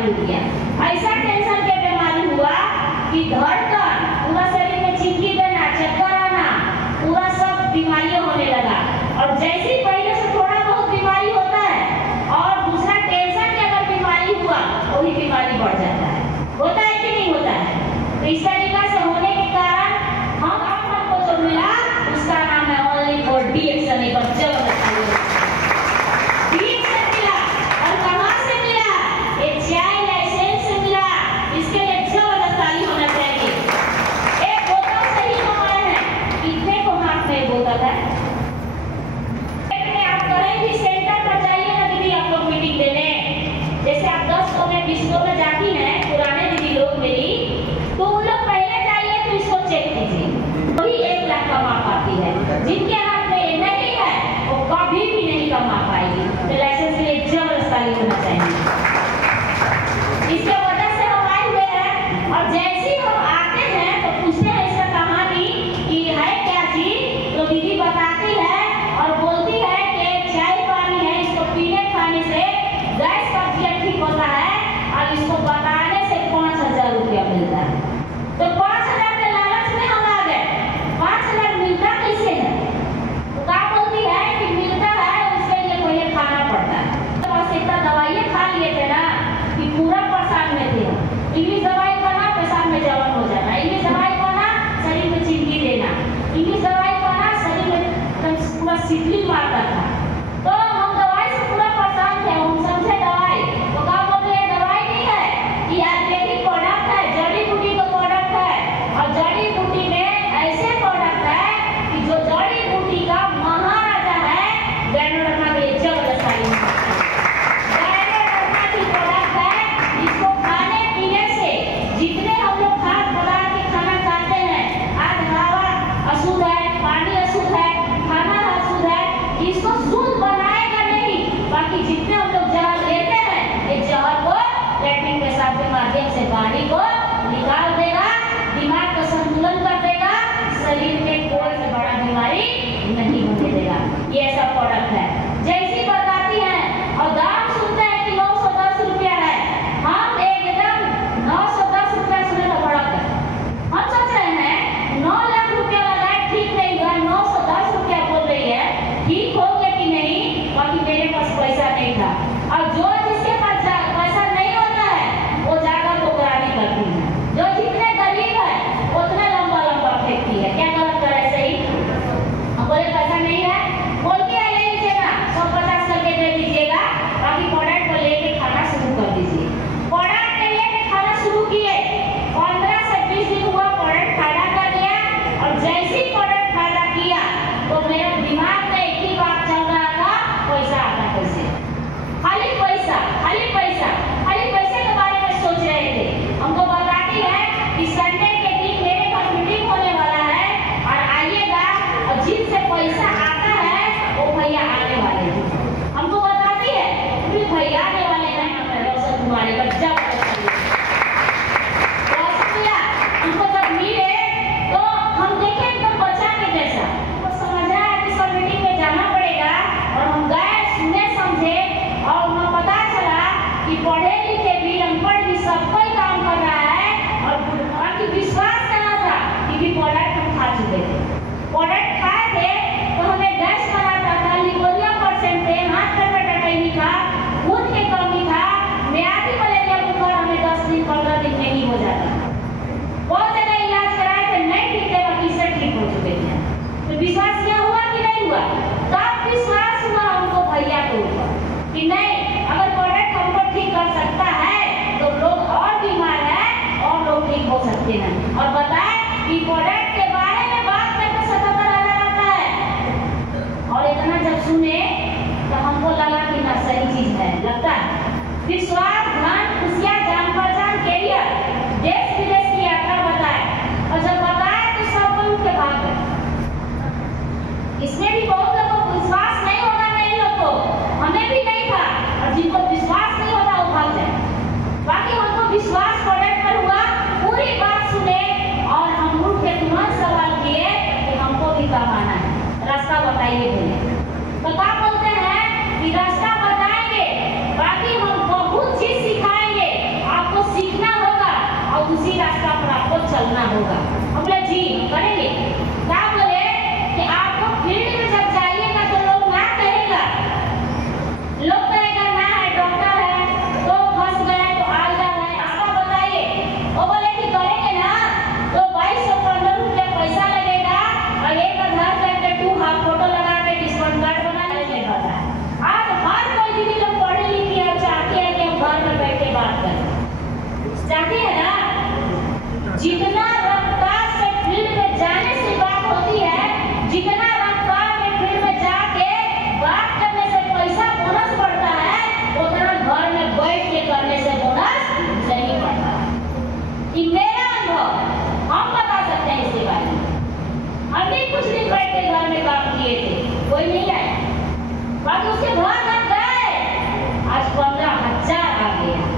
बीमारी हो गया। ऐसा टेंशन के बीमारी हुआ कि धड़कन, पूरा शरीर में चिपकी देना, चक्कर आना, पूरा सब बीमारियां होने लगा। और जैसे पहले से थोड़ा बहुत बीमारी होता है और दूसरा टेंशन की अगर बीमारी हुआ वही बीमारी बढ़ जाता है। होता है कि नहीं होता है? तो इस तरीका से होने के कारण हमको जो मिला उसका नाम है ओनली फॉर डिएक्शन। एक बच्चा डिएक्शन मिला। और कहाँ से मिला? एक चाइल्ड लाइसेंस से मिला। इसके लिए जबरदस्त ताली होना चाहिए। एक बोतल से ही कमाए हैं। कितने को हाथ में बोतल है? आप कहीं भी सेंटर पर जाइए ना दीदी, आप लोग मीटिंग देने, जैसे आप 10 को में 20 को में जाती हैं पुराने दीदी लोग मेरी, तो उन लोग पहले जाइए तो इसको चेक कीजिए, वही 1 लाख कमा पाती है। जिनके हाथ में ये नहीं है वो कभी भी नहीं कमा पाएगी। तो लाइसेंस के लिए जबरदस्त ताली होना चाहिए। इसके वजह से हम आए हुए हैं और जैसे ही हम आते हैं तो पूछते हैं इसका कहानी कि है क्या चीज, तो दीदी बताती है और बोलती है कि चाय पानी है, इसको पीने खाने से गैस कब्जियत ठीक होता है और इसको बताने से 5,000 रुपया मिलता है। तो 5,000 के लालच में हम आ गए। 5,000 मिलता कैसे है? तो क्या बोलती है कि मिलता है, उसके लिए पहले खाना पड़ता है। तो बस इतना दवाइयाँ खा लिए थे ना कि पूरा परेशान में थे। इंग्लिश दवाई खाना, पेशाब में जलन हो जाना, इंग्लिश दवाई खाना, शरीर में चिमटी देना, इंग्लिश दवाई खाना, शरीर में पूरा सिकली मारता था। तो हम दवाई से पूरा परेशान थे। हम समझे दवाई, तो क्या बोलते हैं दवाई नहीं है, ये आयुर्वेदिक प्रोडक्ट है, जड़ी बूटी का प्रोडक्ट है। और जड़ी बूटी में ऐसे प्रोडक्ट है कि जो जड़ी बूटी का महाराजा है गैनोडर्मा के जबरदस्त गैनोडर्मा की प्रोडक्ट है। इसको खाने पीने से जितने हम लोग खाद्य पदार्थ के खाना खाते हैं, आज हवा अशुद्ध है, पानी अशुद्ध है, खाना अशुद्ध है, इसको शुद्ध बनाएगा नहीं। बाकी जितने हम लोग जहर लेते हैं, ये जहर को लैट्रिन पेशाब के माध्यम से बॉडी को निकाल देगा, दिमाग का संतुलन कर देगा, शरीर में कोई से बड़ा बीमारी नहीं होने देगा। ये ऐसा प्रोडक्ट है। जैसी बताती है और दाम सुनते हैं कि 910 रुपया है, हम एकदम 910 रुपया सुने तो बड़ा है। हम सोच रहे हैं 9 लाख रुपया लगाए ठीक नहीं हुआ, 910 रुपया बोल रही है, ठीक हो गया कि नहीं? बाकी मेरे पास पैसा नहीं था। और जो जिसके पास पैसा नहीं होता है वो जाकर ठुकरानी करती है। जो जितने गरीब है उतने लंबा लंबा फेंकती है। क्या गलत करे? सही। हम बोले पैसा नहीं है, बोल के ले लीजिएगा, 150 करके दे दीजिएगा, बाकी प्रोडक्ट को लेके खाना शुरू कर दीजिए। प्रोडक्ट लेके खाना शुरू किए, 15 से 20 दिन हुआ, प्रोडक्ट फायदा कर दिया। और जैसे ही प्रोडक्ट फायदा किया तो मेरे दिमाग में एक ही बात चल रहा था, पैसा आता कैसे? खाली पैसा, खाली पैसा, खाली पैसे के बारे में सोच रहे थे। हमको बताती है कि संडे के दिन मेरे घर मीटिंग होने वाला है और आइएगा, और जिनसे पैसा आता है वो भैया आने वाले हैं। हमको बताती है कि भैया आने वाले हैं, रोशन तुम्हारे बच्चा हमको जब मिले तो हम देखे एकदम बच्चा के जैसा। तो समझ रहा है कि सब मीटिंग में जाना पड़ेगा, और हम गए, सुने, समझे, और हमें पता चला कि पढ़े लिखे भी, अनपढ़ भी, सब कोई काम कर रहा है। और बाकी विश्वास करना था कि प्रोडक्ट हम खा चुके थे। प्रोडक्ट खाए थे तो हमें गैस बनाता था, लिकोरिया परसेंट थे, हाथ पे टटाई था, खून की कमी था, म्यादी मलेरिया बुखार हमें 10 दिन 15 दिन में ही हो जाता था। बहुत जगह इलाज कराए थे, नहीं ठीक थे, बाकी से ठीक हो चुके थे। तो विश्वास क्या हुआ कि नहीं हुआ? तब विश्वास हुआ हमको भैया के ऊपर कि नहीं, अगर प्रोडक्ट हमको ठीक कर सकता है तो लोग और बीमार है और लोग ठीक हो सकते हैं। और बताए कि प्रोडक्ट के बारे में बात करके 77,000 आता है। और इतना जब सुने तो हमको लगा कि ना सही चीज है, लगता है। विश्वास, धन, खुशियां, जान पहचान, कैरियर, देश विदेश की यात्रा बताए, और जब बताए तो सब कोई उठ के भाग गए। इसमें भी बहुत लोगों को विश्वास नहीं होगा, नहीं लोग को, हमें भी नहीं था, और जिनको विश्वास नहीं होता वो भाग जाए। बाकी हमको विश्वास प्रोडक्ट पर हुआ, पूरी बात सुने, और हम उठ के तुरंत सवाल किए कि हमको भी कमाना है, रास्ता बताइए बोले। तो क्या बोलते हैं कि रास्ता बताएंगे, बाकी हम बहुत चीज सिखाएंगे, जितना रफ्तार से फील्ड में जाने से बात होती है, जितना रफ्तार में फील्ड में जाके बात करने से पैसा बोनस बढ़ता है, उतना घर में बैठ के करने से बोनस नहीं बढ़ता। ये मेरा अनुभव, हम बता सकते हैं इसके बारे में। हम भी कुछ दिन बैठ के घर में काम किए थे, कोई नहीं आया, बाकी उसके घर तक गए, आज 15,000 आ गया।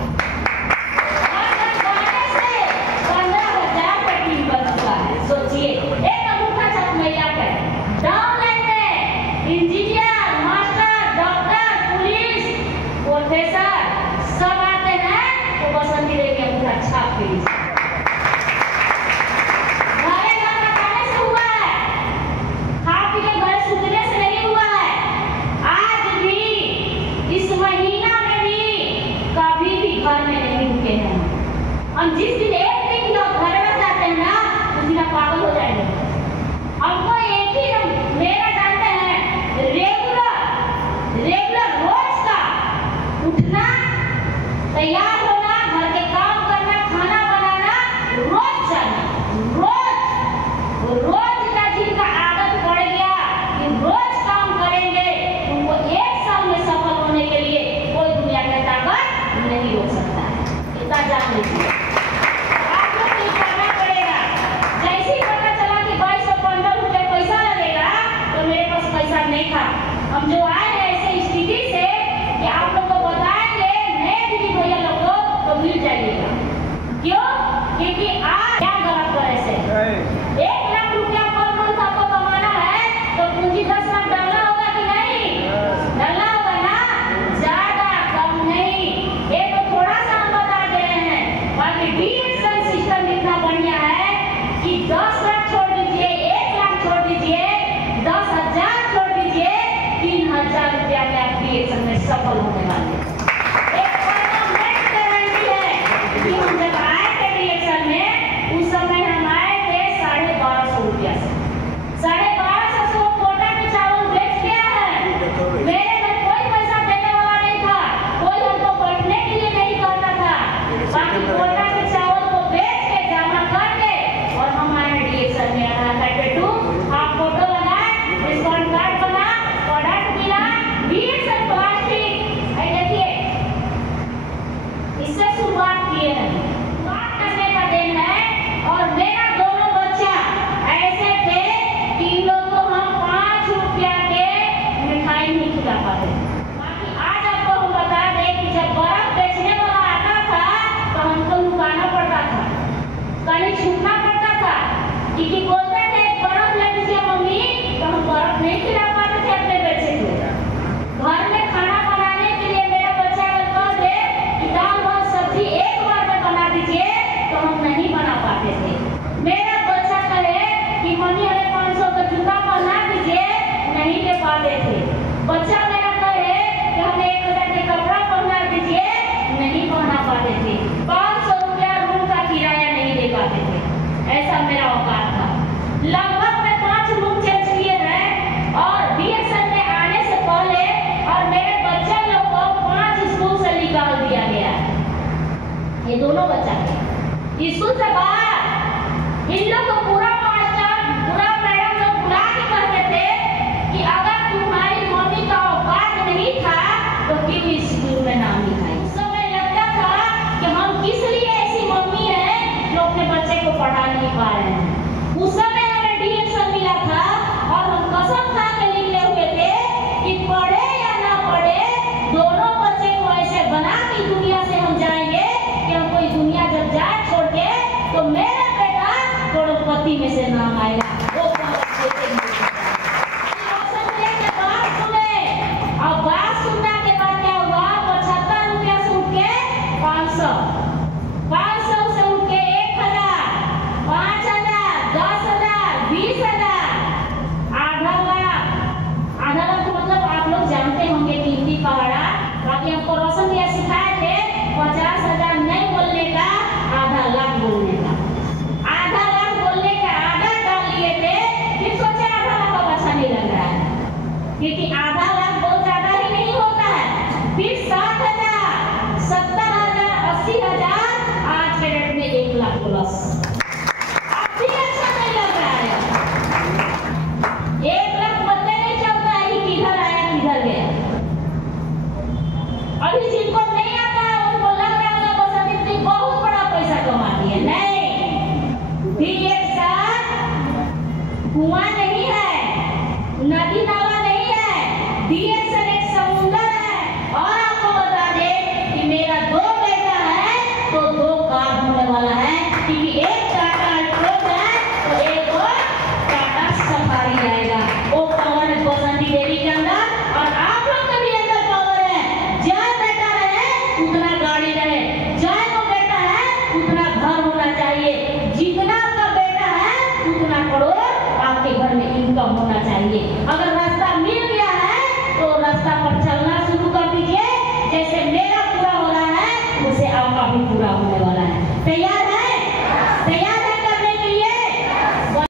सोचिए, एक अंगूठा छाप महिला का डाउन लाइन में engineer, master, doctor, police, professor सब आते हैं तो बसंती देवी अंगूठा छाप के लिए घरे घर खाने से हुआ है, खा पी के घर सूखने से नहीं हुआ है। आज भी इस महीना में भी कभी भी घर में नहीं रुके हैं हम। जिस दिन एक दिन घर में जाते हैं ना, पागल हो जाएंगे। हमको एक ही मेरा जानते हैं, रेगुलर रोज का उठना, तैयार होना, घर के काम करना, खाना बनाना, रोज जाना, रोज का जिनका आदत पड़ गया कि रोज काम करेंगे, उनको एक साल में सफल होने के लिए कोई दुनिया की ताकत नहीं रोक सकता है। इतना जान लीजिए। नहीं था, हम जो आए हैं ऐसे स्थिति से कि आप लोग को बताएंगे, नए दीदी भैया लोग को तो मिल जाइएगा। क्यों? क्योंकि आज क्या गलत करे से 1 लाख रुपया पर मंथ आपको कमाना है तो पूंजी 10 लाख डालना होगा कि नहीं? डालना होगा ना, ज्यादा कम नहीं। ये तो थोड़ा सा हम बता दे रहे हैं, बाकी डीएक्शन सिस्टम इतना बढ़िया है कि 10 लाख छोड़ दीजिए, 1 लाख छोड़ दीजिए, 10,000 3,000 रुपया में आप डीएक्शन में सफल होने वाले। एक परमानेंट गारंटी है कि हम जब आए थे डीएक्शन में, उस समय हम आए थे 1250 रुपया से। 1250 कोटा के चावल बेच गया है। मेरे घर कोई पैसा देने वाला नहीं था, कोई हमको बैठने के लिए नहीं कहता था, बाकी कोटा के चावल को बेच के जमा करके और हम आए डीएक्शन में। आधार कार्ड पे टू आप फोटो लगाए, डिस्काउंट कार्ड बना, प्रोडक्ट मिला, डीएक्शन प्लास्टिक। देखिए, इससे शुरुआत किए हैं, बात करने का दिन है। और मेरा दोनों बच्चा ऐसे थे कि इन लोग को हम 5 रुपया के मिठाई नहीं खिला पाते। बाकी आज आपको हम बता दें कि जब बर्फ बेचने वाला आता था तो हमको रुकाना पड़ता था, कहीं छूटना पड़ता था, क्योंकि बोलते थे बर्फ ले लीजिए मम्मी, तो हम बर्फ नहीं खिला पाते थे अपने बच्चे को। घर में खाना बनाने के लिए मेरा बच्चा अगर कह दे कि दाल भात सब्जी एक बार में बना दीजिए तो हम नहीं बना पाते थे। मेरा बच्चा कहे कि मम्मी हमें 500 का जूता पहना दीजिए, नहीं दे पाते थे। बच्चा मेरा कहे कि हमें 1,000 के कपड़ा पहना दीजिए, नहीं पहना पाते थे। 500 रुपया रूम का किराया नहीं दे पाते थे। ऐसा मेरा औकात था। लगभग मैं 5 रूम चेंज किए हैं और डीएक्शन में आने से पहले और मेरे बच्चे लोग को 5 स्कूल से निकाल दिया गया। ये दोनों बच्चा स्कूल से बाहर, इन लोग को पूरा मास्टर, पूरा मैडम लोग बुला के कहते थे कि अगर तुम्हारी मम्मी का औकात नहीं था तो क्यों स्कूल में नाम लिखाई। समय लगता था कि हम किस लिए ऐसी मम्मी है जो अपने बच्चे को पढ़ा नहीं पा रहे हैं। उस समय हमें डीएक्शन मिला था और हम कसम खा के निकले हुए थे कि पढ़े या ना पढ़े, दोनों बच्चे को ऐसे बना के दुनिया से हम जाएंगे कि हम कोई दुनिया जब जाए छोड़ के तो मेरा बेटा करोड़पति में से नाम आएगा। वो बात सुनने के बाद क्या हुआ, 75 रुपया से उठ के 500, 500 से उठ के 1,000, 5,000, 10,000, 20,000, आधा लाख तो मतलब आप लोग जानते होंगे कीमती पहाड़ा। बाकी हमको रोशन भैया सिखाए थे 50,000 नहीं बोलने का, आधा लाख बोलने का। आधा लाख बोलने का आधा डाल लिए थे, फिर सोचे आधा लाख अब अच्छा नहीं लग रहा है, क्योंकि आधा लाख बहुत ज्यादा ही नहीं होता है। फिर 60,000, 70,000, 80,000, आज के डेट में 1 लाख प्लस। चाहिए। अगर